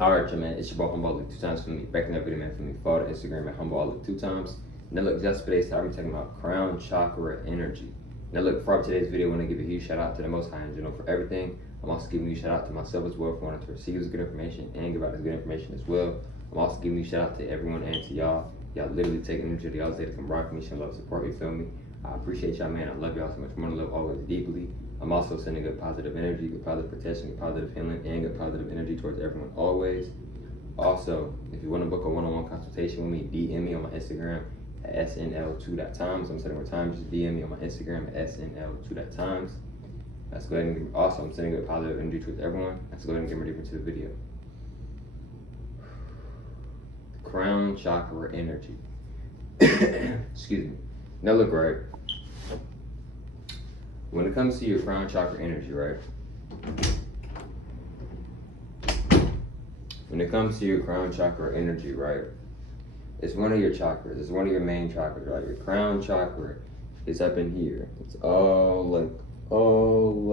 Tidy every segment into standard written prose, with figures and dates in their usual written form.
Alright, y'all, man, it's your boy Humble 2 times for me. Back in that video, man, for me. Follow the Instagram at Humble 2 times. Now look, just for today's time, I'm talking about crown chakra energy. Now look, for today's video, I want to give a huge shout out to the Most High in general for everything. I'm also giving you a shout out to myself as well for wanting to receive this good information and give out this good information as well. I'm also giving you a shout out to everyone and to y'all. Y'all literally taking energy to y'all's day to come rock me, show love, support, you feel me? I appreciate y'all, man. I love y'all so much. More love always deeply. I'm also sending good positive energy, good positive protection, good positive healing, and good positive energy towards everyone always. Also, if you want to book a one-on-one consultation with me, DM me on my Instagram at snl2.times. I'm saying more times, just DM me on my Instagram at snl2.times. Let's go ahead and also I'm sending good positive energy towards everyone. Let's go ahead and get ready into the video. Crown chakra energy. Excuse me. Now look, right? When it comes to your crown chakra energy, right? When it comes to your crown chakra energy, right? It's one of your chakras. It's one of your main chakras, right? Your crown chakra is up in here. It's all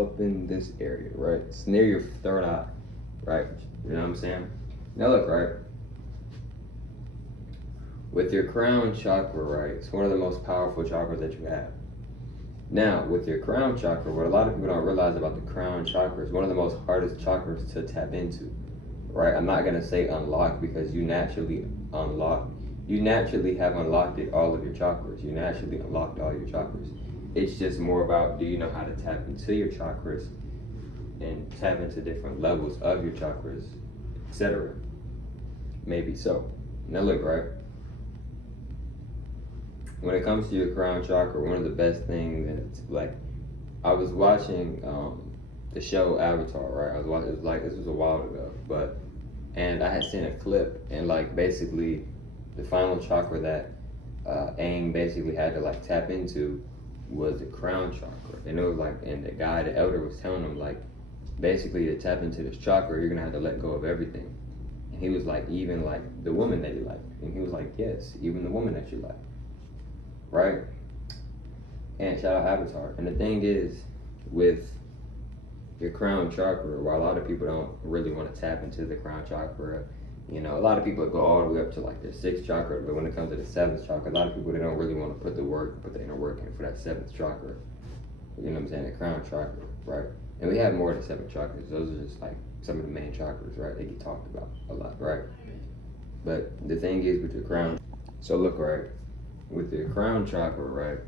up in this area, right? It's near your third eye, right? You know what I'm saying? Now look, right? With your crown chakra, right? It's one of the most powerful chakras that you have. Now, with your crown chakra, what a lot of people don't realize about the crown chakra is one of the most hardest chakras to tap into, right? I'm not gonna say unlock because you naturally have unlocked all of your chakras. You naturally unlocked all your chakras. It's just more about, do you know how to tap into your chakras and tap into different levels of your chakras, etc. Maybe so. Now look, right? When it comes to your crown chakra, one of the best things, and it's like, I was watching the show Avatar, right? I was watching, it was like, this was a while ago, and I had seen a clip, and like basically the final chakra that Aang basically had to like tap into was the crown chakra. And it was like, and the guy, the elder, was telling him like, basically to tap into this chakra, you're gonna have to let go of everything. And he was like, even like the woman that you like. And he was like, yes, even the woman that you like. Right? And shout out Avatar. And the thing is, with your crown chakra, while a lot of people don't really want to tap into the crown chakra, you know, a lot of people go all the way up to like their 6th chakra, but when it comes to the 7th chakra, a lot of people, they don't really want to put the inner work in for that 7th chakra. You know what I'm saying? The crown chakra, right? And we have more than 7 chakras. Those are just like some of the main chakras, right? They get talked about a lot, right? But the thing is with your crown, so look, right? With your crown chakra, right?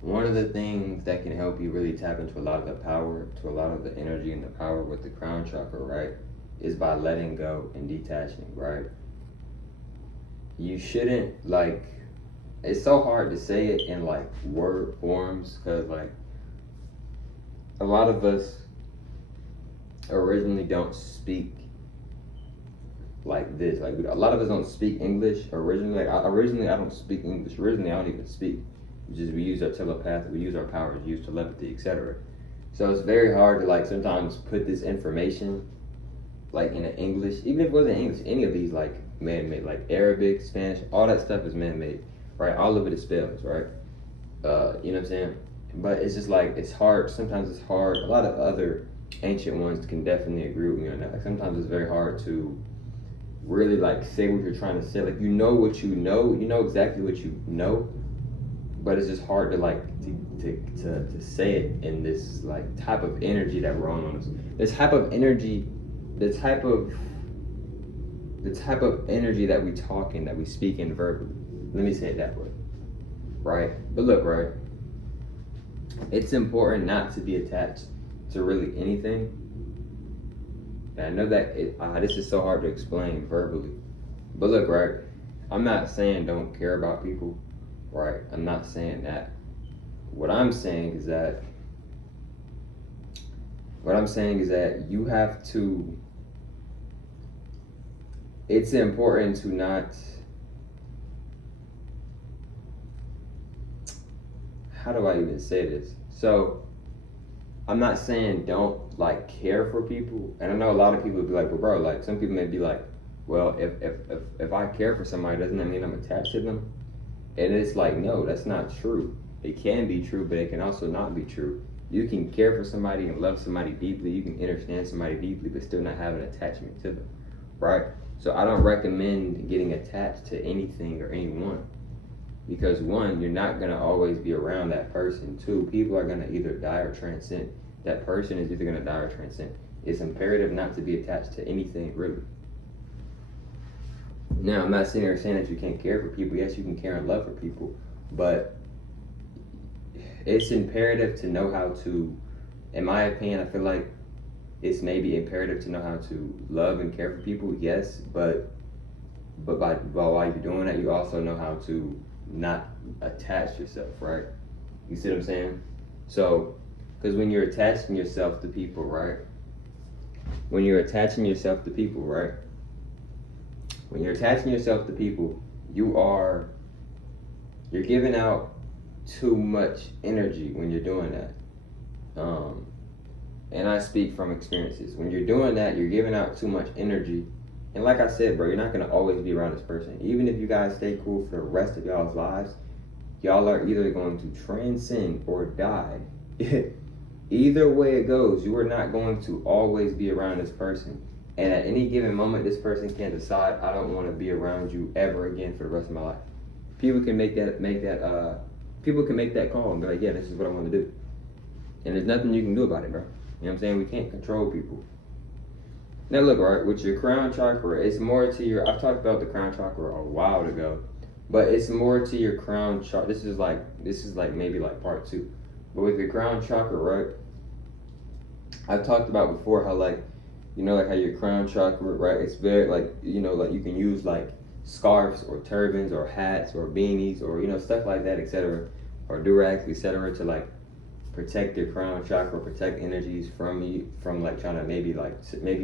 One of the things that can help you really tap into a lot of the power, to a lot of the energy and the power with the crown chakra, right, is by letting go and detaching, right? You shouldn't, like, it's so hard to say it in like word forms, because like a lot of us originally don't speak like this. Like a lot of us don't speak English originally. Like originally I don't speak English. Originally I don't even speak. We use our telepathy, we use our powers, we use telepathy, etc. So it's very hard to like sometimes put this information like in English, even if it wasn't English, any of these like man-made, like Arabic, Spanish, all that stuff is man-made, right? All of it is spells, right? You know what I'm saying? But it's just like, it's hard. Sometimes it's hard. A lot of other ancient ones can definitely agree with me on that. Like sometimes it's very hard to really like say what you're trying to say. Like you know exactly what you know, but it's just hard to like to say it in this like type of energy that we're on this type of energy, the type of energy that we talk in, that we speak in verbally. Let me say it that way, right? But look, right? It's important not to be attached to really anything. And I know that this is so hard to explain verbally. But look, right? I'm not saying don't care about people, right? I'm not saying that. What I'm saying is that you have to, it's important to not, how do I even say this? So I'm not saying don't like care for people. And I know a lot of people would be like, well, bro, like some people may be like, well, if I care for somebody, doesn't that mean I'm attached to them? And it's like, no, that's not true. It can be true, but it can also not be true. You can care for somebody and love somebody deeply. You can understand somebody deeply, but still not have an attachment to them, right? So I don't recommend getting attached to anything or anyone, because one, you're not gonna always be around that person. Two, people are gonna either die or transcend. That person is either gonna die or transcend. It's imperative not to be attached to anything, really. Now, I'm not sitting here saying that you can't care for people. Yes, you can care and love for people, but it's imperative to know how to, in my opinion, I feel like it's maybe imperative to know how to love and care for people, yes, but while you're doing that, you also know how to not attach yourself, right? You see what I'm saying? So, because when you're attaching yourself to people, right? When you're attaching yourself to people, right? When you're attaching yourself to people, you're giving out too much energy when you're doing that. And I speak from experiences. When you're doing that, you're giving out too much energy. And like I said, bro, you're not gonna always be around this person. Even if you guys stay cool for the rest of y'all's lives, y'all are either going to transcend or die. Either way it goes, you are not going to always be around this person. And at any given moment, this person can decide, I don't want to be around you ever again for the rest of my life. People can make that call and be like, yeah, this is what I want to do. And there's nothing you can do about it, bro. You know what I'm saying? We can't control people. Now look, right, with your crown chakra, it's more to your, I've talked about the crown chakra a while ago, but it's more to your crown chakra. This is like maybe like part 2. But with your crown chakra, right, I've talked about before how like, you know, like how your crown chakra, right, it's very like, you know, like you can use like scarves or turbans or hats or beanies or, you know, stuff like that, etc., or durags, etc., to like protect your crown chakra, protect energies from you, from like trying to maybe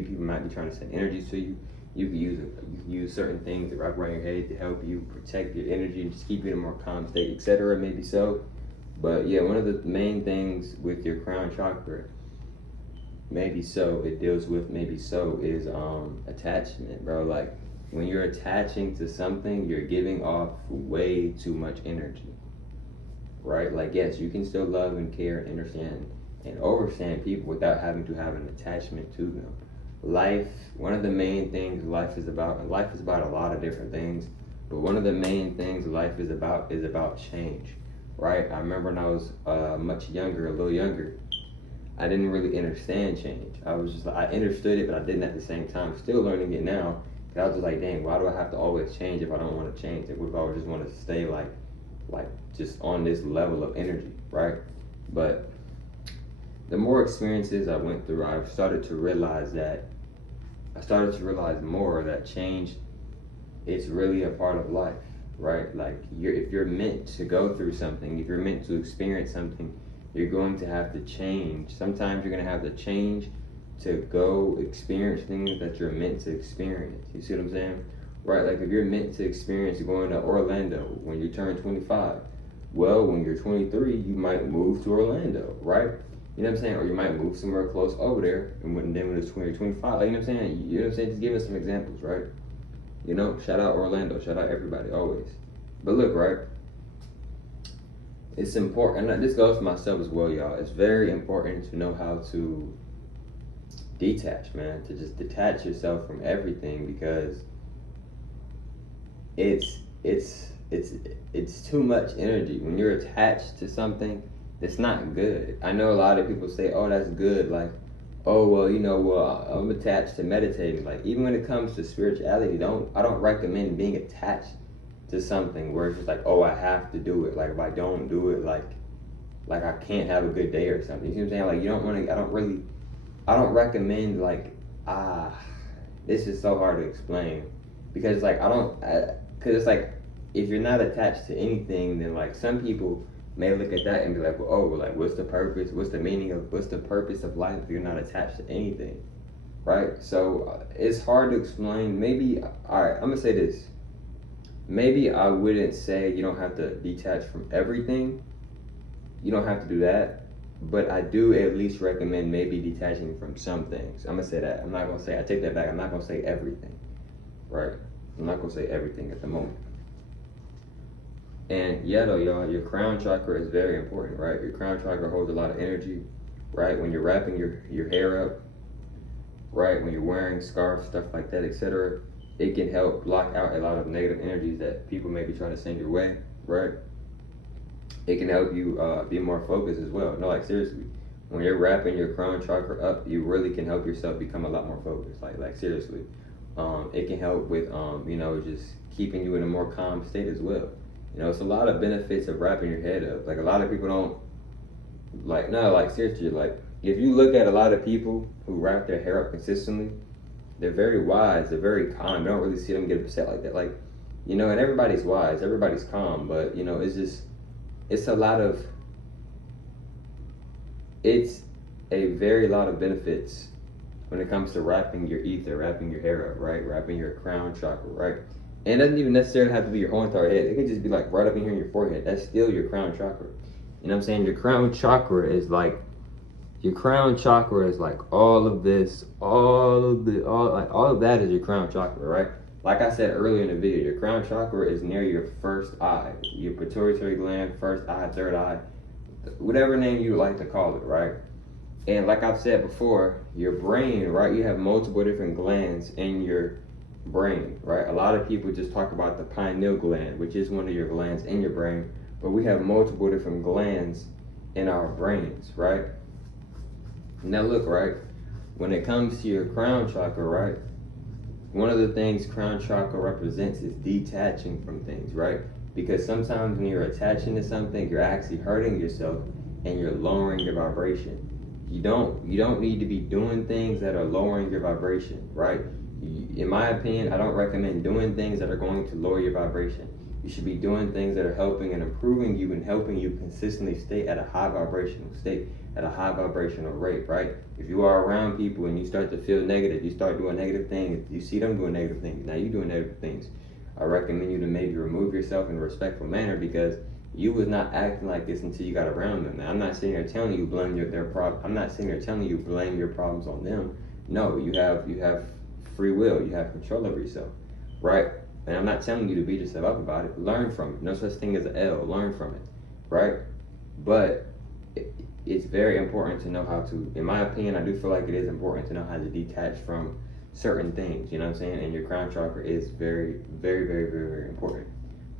people might be trying to send energies to you. You can use certain things to wrap around your head to help you protect your energy and just keep you in a more calm state, etc., maybe so. But yeah, one of the main things with your crown chakra, maybe so it deals with, maybe so is attachment, bro. Like when you're attaching to something, you're giving off way too much energy, right? Like yes, you can still love and care and understand and overstand people without having to have an attachment to them. Life, one of the main things life is about, and life is about a lot of different things, but one of the main things life is about change, right? I remember when I was much younger, a little younger, I didn't really understand change. I was just like, I understood it, but I didn't at the same time. Still learning it now. And I was just like, dang, why do I have to always change if I don't want to change? Like, what if I would just want to stay like just on this level of energy, right? But the more experiences I went through, I started to realize more that change is really a part of life, right? Like if you're meant to go through something, if you're meant to experience something, you're going to have to change. Sometimes you're going to have to change to go experience things that you're meant to experience. You see what I'm saying? Right, like if you're meant to experience going to Orlando when you turn 25, well, when you're 23, you might move to Orlando, right? You know what I'm saying? Or you might move somewhere close over there, and then when it's 20 or 25, like, you know what I'm saying? You know what I'm saying? Just giving some examples, right? You know, shout out Orlando, shout out everybody, always. But look, right? It's important, and this goes for myself as well, y'all. It's very important to know how to detach, man. To just detach yourself from everything, because it's too much energy. When you're attached to something, it's not good. I know a lot of people say, oh, that's good. Like, oh, well, you know, well, I'm attached to meditating. Like, even when it comes to spirituality, I don't recommend being attached to something where it's just like, oh, I have to do it. Like, if I don't do it, like I can't have a good day or something. You see what I'm saying? Like, you don't want to, I don't recommend like, this is so hard to explain, because like, because it's like, if you're not attached to anything, then like some people may look at that and be like, well, oh, well, like what's the purpose? What's the purpose of life if you're not attached to anything, right? So it's hard to explain. Maybe, all right, I'm gonna say this. Maybe I wouldn't say you don't have to detach from everything. You don't have to do that. But I do at least recommend maybe detaching from some things. I'm gonna say that. I'm not gonna say, I take that back. I'm not gonna say everything, right? I'm not gonna say everything at the moment. And yeah, though, y'all, your crown chakra is very important, right? Your crown chakra holds a lot of energy. right? When you're wrapping your hair up, right? When you're wearing scarves, stuff like that, etc., it can help block out a lot of negative energies that people may be trying to send your way, right? It can help you be more focused as well. No, like seriously, when you're wrapping your crown chakra up, you really can help yourself become a lot more focused. Like seriously, it can help with just keeping you in a more calm state as well. It's a lot of benefits of wrapping your head up. Like a lot of people don't like no, like seriously, like if you look at a lot of people who wrap their hair up consistently, they're very wise, they're very calm. You don't really see them get upset like that. Like, and everybody's wise, everybody's calm, but it's just it's a lot of it's a very lot of benefits when it comes to wrapping your ether, wrapping your hair up, right? Wrapping your crown chakra, right? And it doesn't even necessarily have to be your whole entire head. It could just be like right up in here in your forehead. That's still your crown chakra. You know what I'm saying? Your crown chakra is like all of this, all of that is your crown chakra, right? Like I said earlier in the video, your crown chakra is near your first eye, your pituitary gland, first eye, third eye, whatever name you like to call it, right? And like I've said before, your brain, right? You have multiple different glands in your brain, right? A lot of people just talk about the pineal gland, which is one of your glands in your brain, but we have multiple different glands in our brains, right? Now look, right? When it comes to your crown chakra, right? One of the things crown chakra represents is detaching from things, right? Because sometimes when you're attaching to something, you're actually hurting yourself and you're lowering your vibration. You don't need to be doing things that are lowering your vibration, right? In my opinion, I don't recommend doing things that are going to lower your vibration. You should be doing things that are helping and improving you and helping you consistently stay at a high vibrational state, at a high vibrational rate, right? If you are around people and you start to feel negative, you start doing negative things, you see them doing negative things, now you doing negative things, I recommend you to maybe remove yourself in a respectful manner because you was not acting like this until you got around them. Now, I'm not sitting here telling you blame their problem. I'm not sitting here telling you blame your problems on them. No, you have free will. You have control over yourself, right? And I'm not telling you to beat yourself up about it. Learn from it. No such thing as an L. Learn from it, right? But it's very important to know how to, in my opinion, I do feel like it is important to know how to detach from certain things, you know what I'm saying? And your crown chakra is very, very, very, very, very important.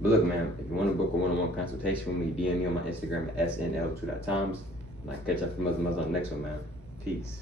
But look, man, if you want to book a one-on-one consultation with me, DM me on my Instagram at snl2.times. And I catch up from Muslims on the next one, man. Peace.